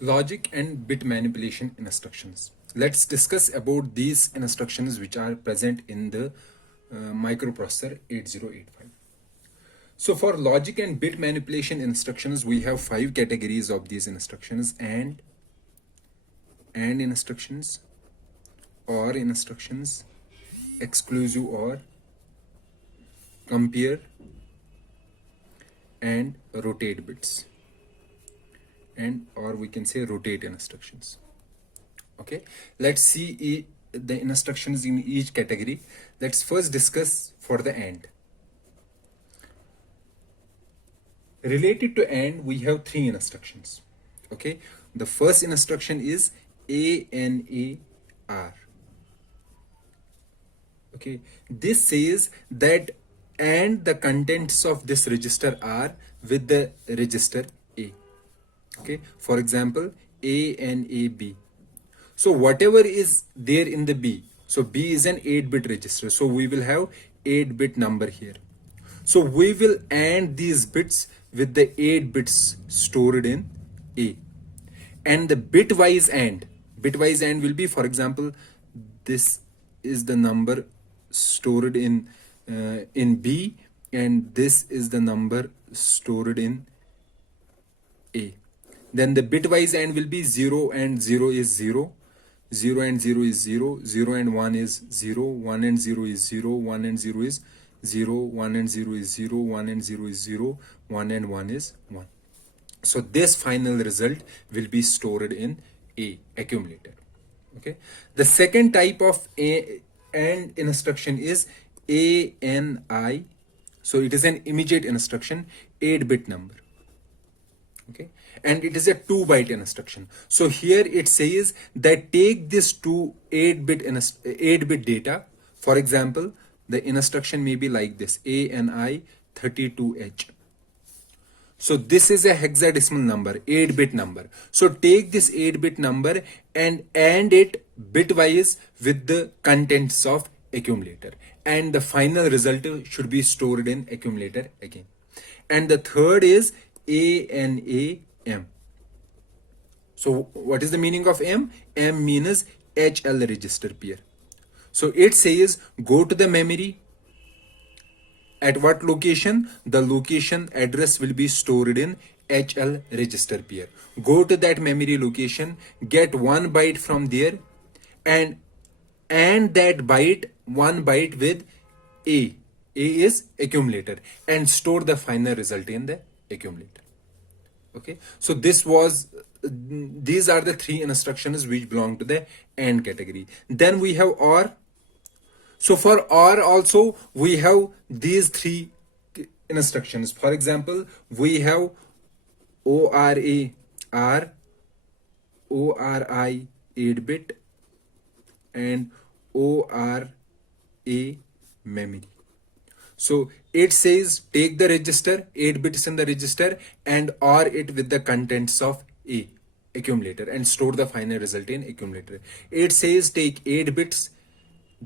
Logic and bit manipulation instructions. Let's discuss about these instructions which are present in the microprocessor 8085. So for logic and bit manipulation instructions, we have 5 categories of these instructions: and instructions, or instructions, exclusive or, compare, and rotate bits, and or we can say rotate instructions. Okay, let's see the instructions in each category. Let's first discuss for the AND. Related to AND, we have 3 instructions. Okay, the first instruction is ANAR. Okay, this says that and the contents of this register are with the register A. Okay, for example, A and AB. So whatever is there in the B, so B is an 8-bit register, so we will have 8-bit number here. So we will AND these bits with the 8 bits stored in A. And the bitwise AND will be, for example, this is the number stored in B, and this is the number stored in A. Then the bitwise AND will be 0 and 0 is 0, 0 and 0 is 0, 0 and 1 is 0, 1 and 0 is 0, 1 and 0 is 0, 1 and 0 is 0, 1 and 0 is 0, 1 and 1 is 1. So this final result will be stored in A, accumulator. Okay. The second type of AND instruction is ANI. So it is an immediate instruction, 8-bit number. Okay, and it is a 2-byte instruction. So here it says that take this 8-bit data. For example, the instruction may be like this: ANI 32H. So this is a hexadecimal number, 8-bit number. So take this 8-bit number and AND it bitwise with the contents of accumulator, and the final result should be stored in accumulator again. And the third is ANAM. So what is the meaning of M? M means HL register pair. So it says go to the memory. At what location? The location address will be stored in HL register pair. Go to that memory location, get 1 byte from there, and that byte, 1 byte with A. A is accumulator, and store the final result in the accumulator. Okay, so these are the 3 instructions which belong to the AND category. Then we have OR. So for OR also we have these 3 instructions. For example, we have ORA R, ORI 8-bit, and ORA memory. So it says take the register, 8 bits in the register, and OR it with the contents of A, accumulator, and store the final result in accumulator. It says take 8 bits,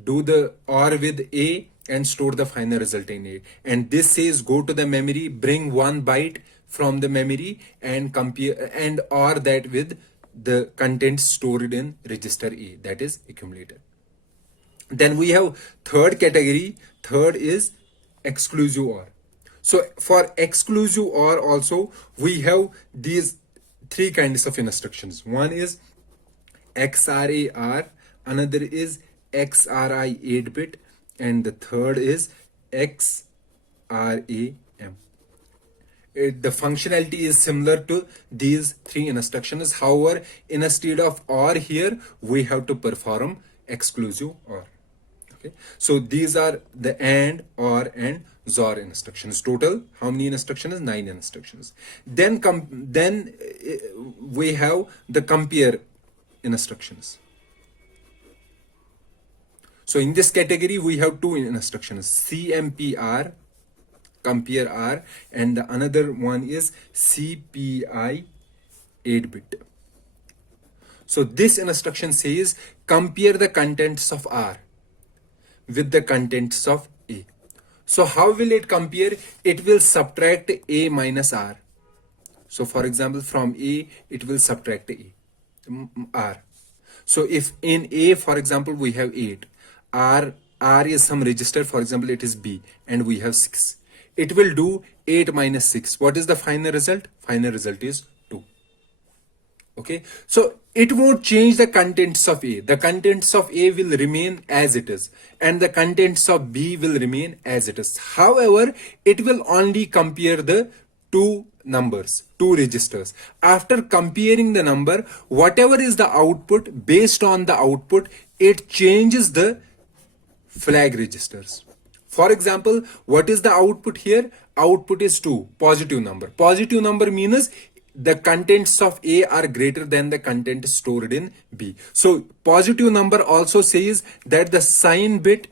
do the OR with A, and store the final result in A. And this says go to the memory, bring 1 byte from the memory, and compare and OR that with the contents stored in register A, that is accumulator. Then we have third category. Third is exclusive OR. So for exclusive OR also we have these 3 kinds of instructions. One is XRAR, another is XRI 8-bit, and the third is XRAM. The functionality is similar to these 3 instructions. However, instead of OR here, we have to perform exclusive OR. Okay, so these are the AND, OR, and XOR instructions. Total, how many instructions? 9 instructions. Then we have the compare instructions. So in this category, we have 2 instructions: CMPR, compare R, and the another one is CPI 8-bit. So this instruction says compare the contents of R with the contents of A. So how will it compare? It will subtract A minus R. So for example, from A, it will subtract R. So if in A, for example, we have 8, R is some register, for example, it is B, and we have 6. It will do 8 minus 6. What is the final result? Final result is 2. Okay, so it won't change the contents of A. The contents of A will remain as it is, and the contents of B will remain as it is. However, it will only compare the two numbers, two registers. After comparing the number, whatever is the output, based on the output, it changes the flag registers. For example, what is the output here? Output is 2, positive number. Positive number means the contents of A are greater than the content stored in B. So positive number also says that the sign bit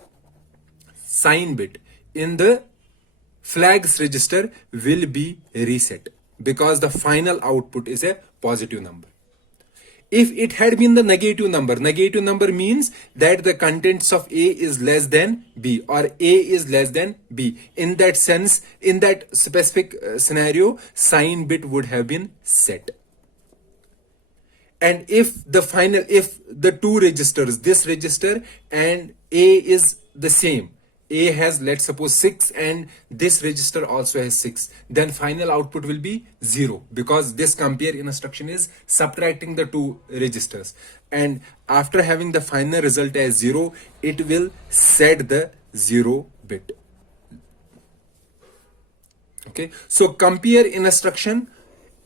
in the flags register will be reset because the final output is a positive number. If it had been the negative number means that the contents of A is less than B or A is less than B. In that sense, in that specific scenario, sign bit would have been set. And if the two registers, this register and A is the same, A has, let's suppose, 6 and this register also has 6, then final output will be 0 because this compare instruction is subtracting the two registers. And after having the final result as 0, it will set the 0 bit. Okay, so compare instruction,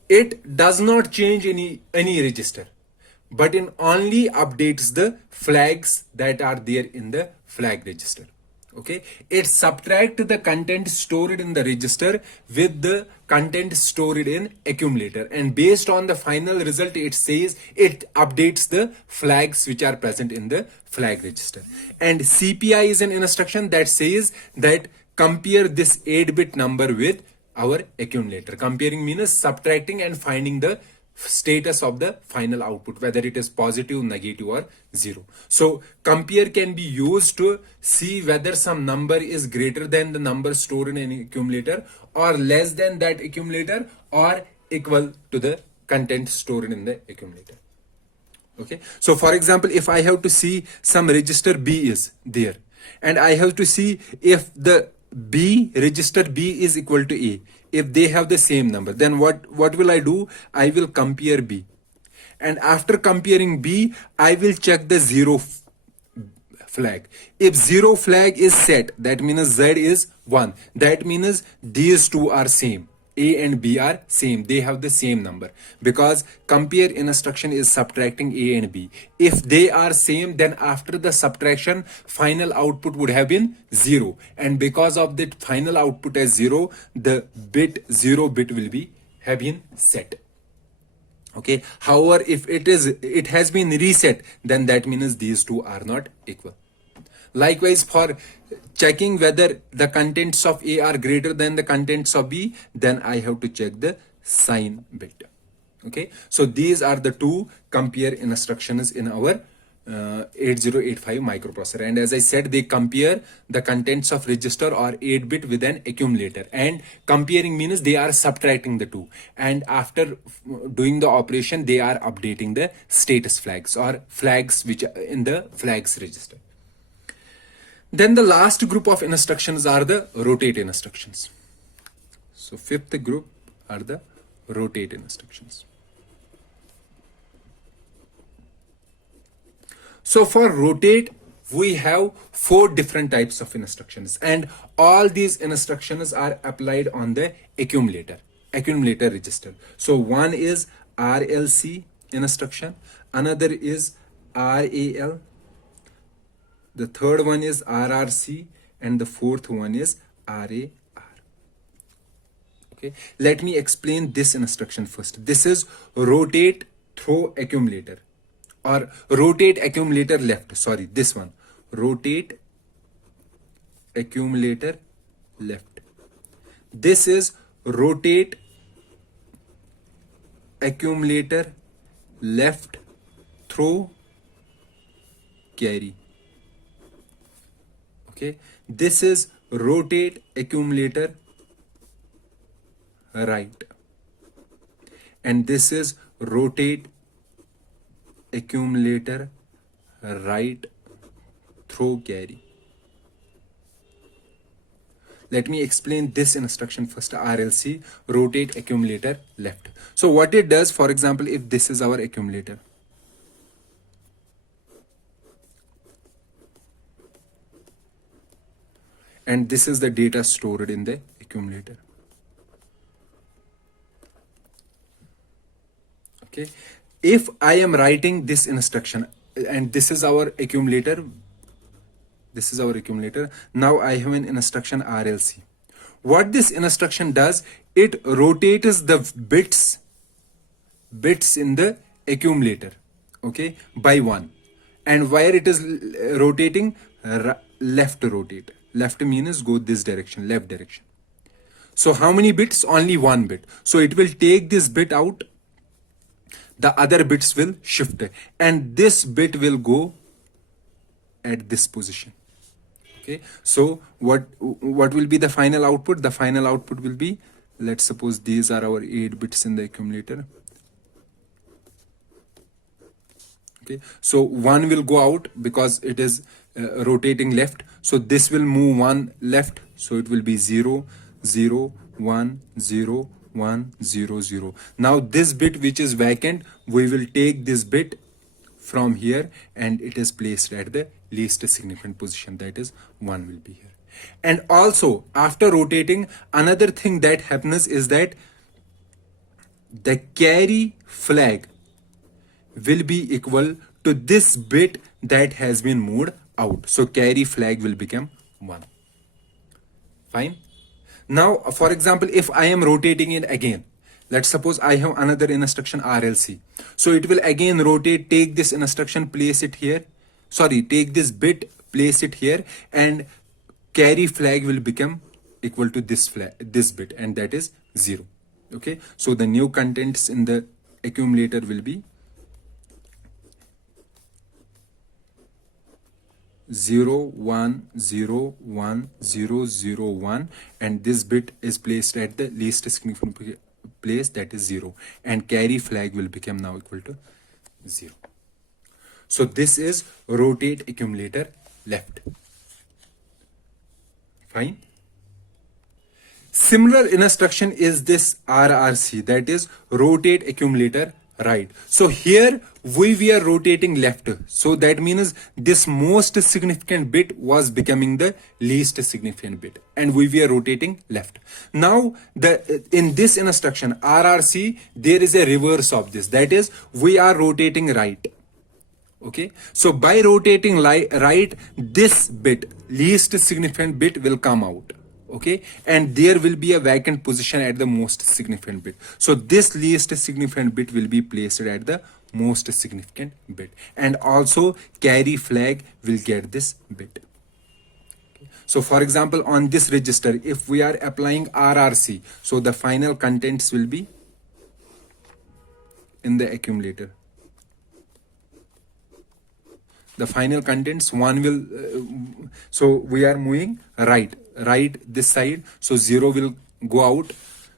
it does not change any register, but it only updates the flags that are there in the flag register. Okay, it subtract the content stored in the register with the content stored in accumulator, and based on the final result, it says it updates the flags which are present in the flag register. And CPI is an instruction that says that compare this 8-bit number with our accumulator. Comparing means subtracting and finding the status of the final output, whether it is positive, negative, or 0. So compare can be used to see whether some number is greater than the number stored in an accumulator or less than that accumulator or equal to the content stored in the accumulator. Okay, so for example, if I have to see some register B is there and I have to see if the register B is equal to A, if they have the same number, then what will I do? I will compare B, and after comparing B, I will check the 0 flag. If 0 flag is set, that means Z is 1. That means these two are same. A and B are same. They have the same number because compare instruction is subtracting A and B. If they are same, then after the subtraction, final output would have been 0. And because of that final output as 0, the 0 bit will have been set. Okay. However, if it has been reset, then that means these two are not equal. Likewise, for checking whether the contents of A are greater than the contents of B, then I have to check the sign bit. Okay, so these are the two compare instructions in our 8085 microprocessor, and as I said, they compare the contents of register or 8-bit with an accumulator, and comparing means they are subtracting the two, and after doing the operation, they are updating the status flags or flags which are in the flags register. Then the last group of instructions are the rotate instructions. So fifth group are the rotate instructions. So for rotate, we have 4 different types of instructions, and all these instructions are applied on the accumulator register. So one is RLC instruction, another is RAL, the third one is RRC, and the fourth one is RAR. Okay, let me explain this instruction first. This is rotate through accumulator or rotate accumulator left. Sorry, this one, rotate accumulator left. This is rotate accumulator left through carry. Okay, this is rotate accumulator right. and this is rotate accumulator right throw carry. Let me explain this instruction first. RLC, rotate accumulator left. So what it does, for example, if this is our accumulator, and this is the data stored in the accumulator. Okay, if I am writing this instruction, and this is our accumulator, now I have an instruction RLC. What this instruction does, it rotates the bits in the accumulator, okay, by one. And where it is rotating, left rotate. Left means go this direction, left direction. So how many bits? Only one bit. So it will take this bit out, the other bits will shift, and this bit will go at this position. Okay, so what will be the final output? The final output will be, let's suppose these are our 8 bits in the accumulator. Okay, so one will go out because it is rotating left, so this will move one left, so it will be 0 0 1 0 1 0 0. Now this bit which is vacant, we will take this bit from here and it is placed at the least significant position, that is 1 will be here. And also after rotating, another thing that happens is that the carry flag will be equal to this bit that has been moved out. So carry flag will become 1. Fine. Now, for example, if I am rotating it again, let's suppose I have another instruction RLC. So it will again rotate, take this instruction, place it here. Sorry, take this bit, place it here, and carry flag will become equal to this bit, and that is 0. Okay, so the new contents in the accumulator will be 0 1 0 1 0 0 1, and this bit is placed at the least significant place, that is 0, and carry flag will become now equal to 0. So this is rotate accumulator left. Fine. Similar instruction is this RRC, that is rotate accumulator right. So here we were rotating left, so that means this most significant bit was becoming the least significant bit, and we were rotating left. Now in this instruction RRC, there is a reverse of this, that is we are rotating right. Okay, so by rotating right, this bit, least significant bit, will come out. Okay, and there will be a vacant position at the most significant bit. So this least significant bit will be placed at the most significant bit, and also carry flag will get this bit. Okay. So for example, on this register, if we are applying RRC, so the final contents will be in the accumulator. The final contents, one will so we are moving right this side, so 0 will go out,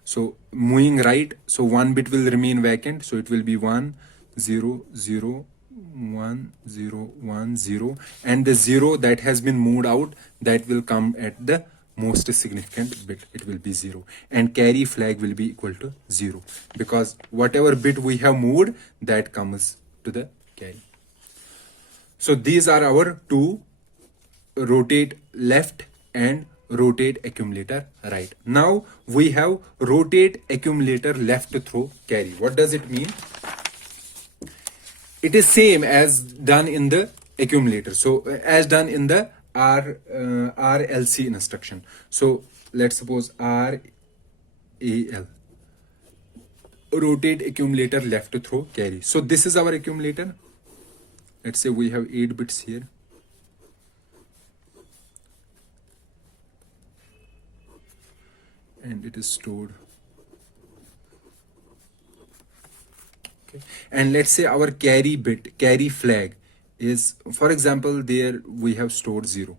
so moving right, so one bit will remain vacant, so it will be 1 0 0 1 0 1 0, and the 0 that has been moved out, that will come at the most significant bit, it will be 0, and carry flag will be equal to 0, because whatever bit we have moved, that comes to the carry. So these are our two, rotate left and rotate accumulator right. Now we have rotate accumulator left throw carry. What does it mean? It is same as done in the accumulator. So as done in the RLC instruction. So let's suppose RAL, rotate accumulator left throw carry. So this is our accumulator. Let's say we have 8 bits here. And it is stored. Okay. And let's say our carry bit, carry flag is, for example, there we have stored 0.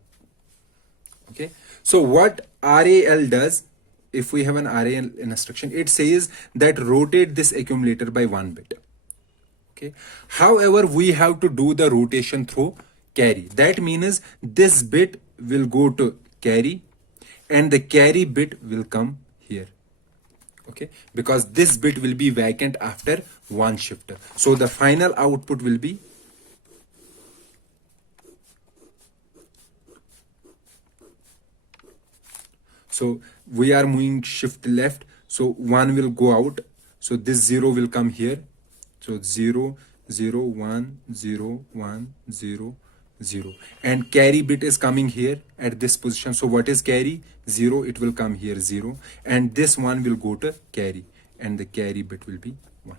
Okay. So what RAL does, if we have an RAL instruction, it says that rotate this accumulator by 1 bit. Okay. However, we have to do the rotation through carry. That means this bit will go to carry and the carry bit will come here. Okay, because this bit will be vacant after one shifter. So the final output will be so we are moving shift left, so 1 will go out, so this 0 will come here, so 0 0 1 0 1 0 0, and carry bit is coming here at this position. So what is carry? 0, it will come here 0, and this one will go to carry and the carry bit will be 1.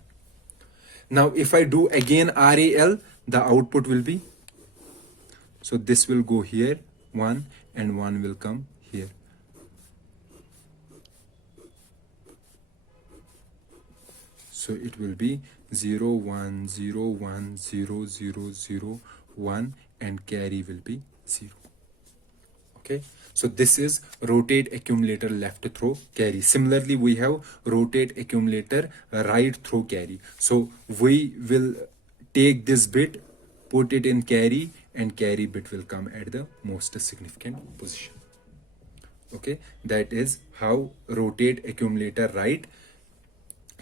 Now if I do again RAL, the output will be, so this will go here 1 and 1 will come here. So it will be 0 1 0 1 0 0 0 1 and carry will be 0. Okay, so this is rotate accumulator left throw carry. Similarly, we have rotate accumulator right throw carry. So we will take this bit, put it in carry, and carry bit will come at the most significant position. Okay, that is how rotate accumulator right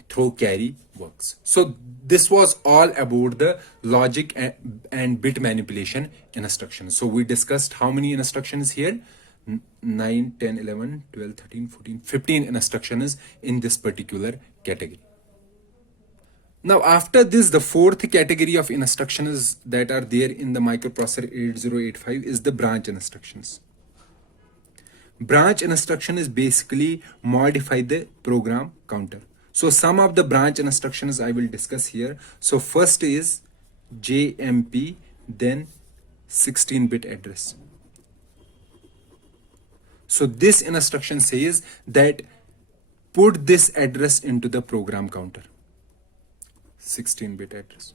throw carry works. So this was all about the logic and bit manipulation instructions. So we discussed how many instructions here? 9, 10, 11, 12, 13, 14, 15 instructions in this particular category. Now after this, the fourth category of instructions that are there in the microprocessor 8085 is the branch instructions. Branch instruction is basically modify the program counter. So some of the branch instructions I will discuss here. So first is JMP, then 16-bit address. So this instruction says that put this address into the program counter, 16-bit address.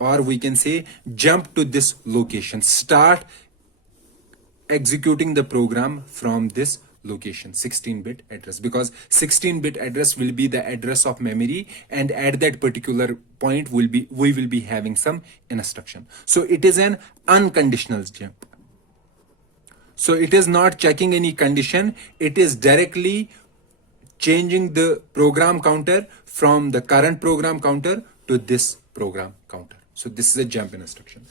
Or we can say jump to this location, start executing the program from this location, 16-bit address, because 16-bit address will be the address of memory, and at that particular point we will be having some instruction. So it is an unconditional jump. So it is not checking any condition, it is directly changing the program counter from the current program counter to this program counter. So this is a jump instruction.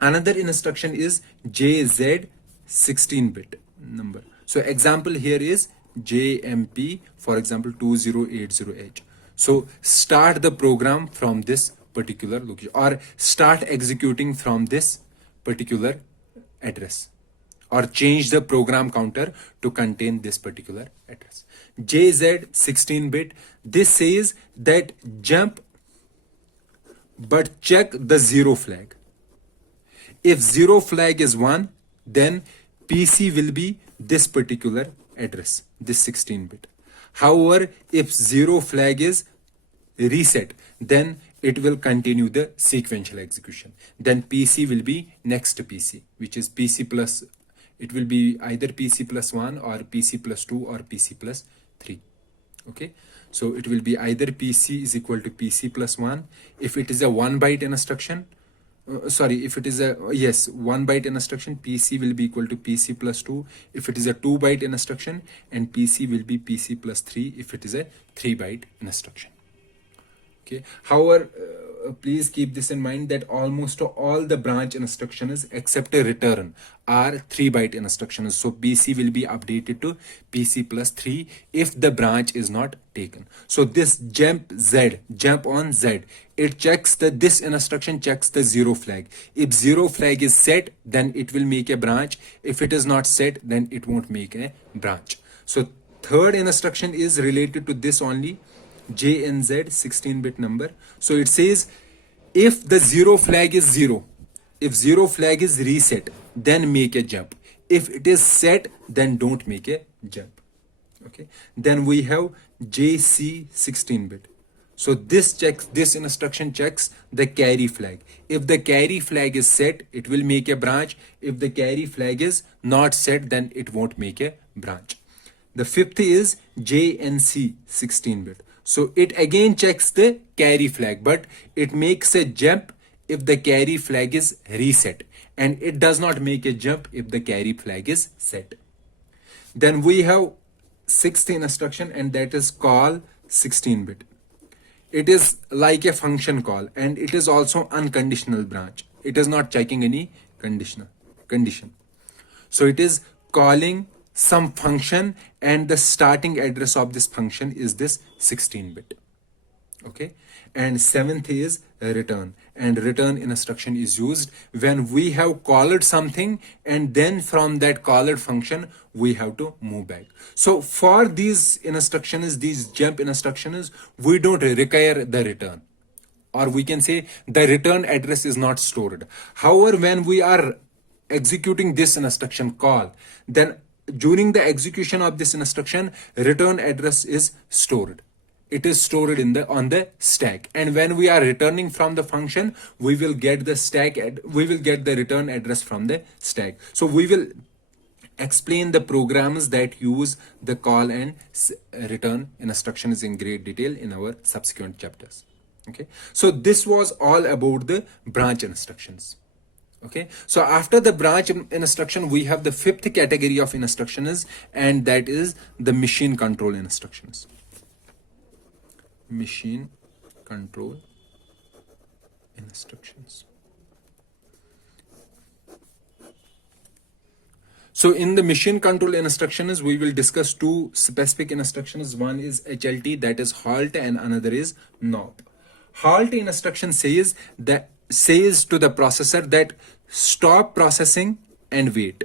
Another instruction is JZ 16-bit number. So example here is JMP, for example 2080H. So start the program from this particular location, or start executing from this particular address, or change the program counter to contain this particular address. JZ 16-bit, this says that jump but check the 0 flag. If 0 flag is 1, then PC will be this particular address, this 16-bit. However, if 0 flag is reset, then it will continue the sequential execution. Then PC will be next PC, which is PC plus, it will be either PC plus 1 or PC plus 2 or PC plus 3. Okay, so it will be either PC is equal to PC plus 1. If it is a 1 byte instruction, if it is a 1 byte instruction, PC will be equal to PC plus 2 if it is a 2 byte instruction, and PC will be PC plus 3 if it is a 3 byte instruction. Okay, however, please keep this in mind that almost all the branch instructions except a return are 3 byte instructions. So PC will be updated to PC plus 3 if the branch is not taken. So this jump Z, jump on Z, it checks this instruction checks the 0 flag. If 0 flag is set, then it will make a branch. If it is not set, then it won't make a branch. So third instruction is related to this only, JNZ 16-bit number. So it says if the 0 flag is 0, if 0 flag is reset, then make a jump. If it is set, then don't make a jump. Okay, then we have JC 16-bit. So this instruction checks the carry flag. If the carry flag is set, it will make a branch. If the carry flag is not set, then it won't make a branch. The fifth is JNC 16-bit. So it again checks the carry flag, but it makes a jump if the carry flag is reset, and it does not make a jump if the carry flag is set. Then we have sixth instruction, and that is call 16-bit. It is like a function call, and it is also unconditional branch. It is not checking any condition. So it is calling some function, and the starting address of this function is this 16-bit. Okay. And seventh is return, and return instruction is used when we have called something, and then from that called function we have to move back. So for these instructions, these jump instructions, we don't require the return, or we can say the return address is not stored. However, when we are executing this instruction call, then during the execution of this instruction, return address is stored. It is stored in the on the stack, and when we are returning from the function, we will get the return address from the stack. So we will explain the programs that use the call and return instructions in great detail in our subsequent chapters. Okay, so this was all about the branch instructions. Okay, so after the branch instruction, we have the fifth category of instructions, and that is the machine control instructions. Machine control instructions. So in the machine control instructions, we will discuss two specific instructions. One is HLT, that is halt, and another is NOP. Halt instruction says to the processor that stop processing and wait.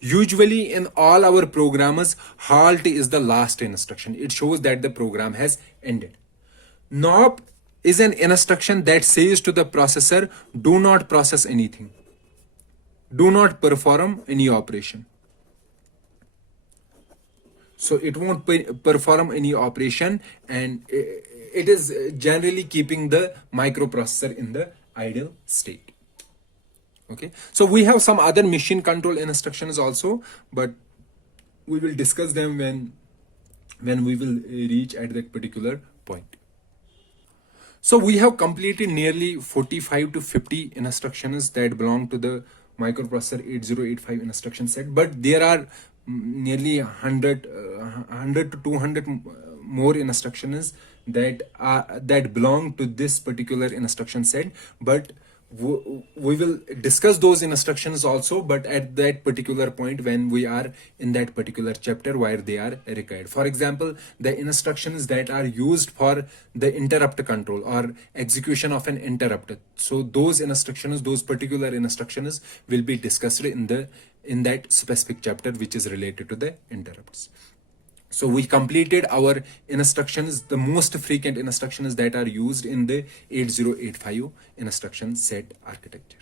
Usually in all our programs, halt is the last instruction. It shows that the program has ended. NOP is an instruction that says to the processor, do not process anything. Do not perform any operation. So it won't perform any operation, and it is generally keeping the microprocessor in the idle state. Okay, so we have some other machine control instructions also, but we will discuss them when we will reach at that particular point. So we have completed nearly 45 to 50 instructions that belong to the microprocessor 8085 instruction set, but there are nearly 100 to 200 more instructions that belong to this particular instruction set, but we will discuss those instructions also, but at that particular point when we are in that particular chapter where they are required. For example, the instructions that are used for the interrupt control or execution of an interrupt, so those instructions, those particular instructions will be discussed in that specific chapter which is related to the interrupts. So we completed our instructions, the most frequent instructions that are used in the 8085 instruction set architecture.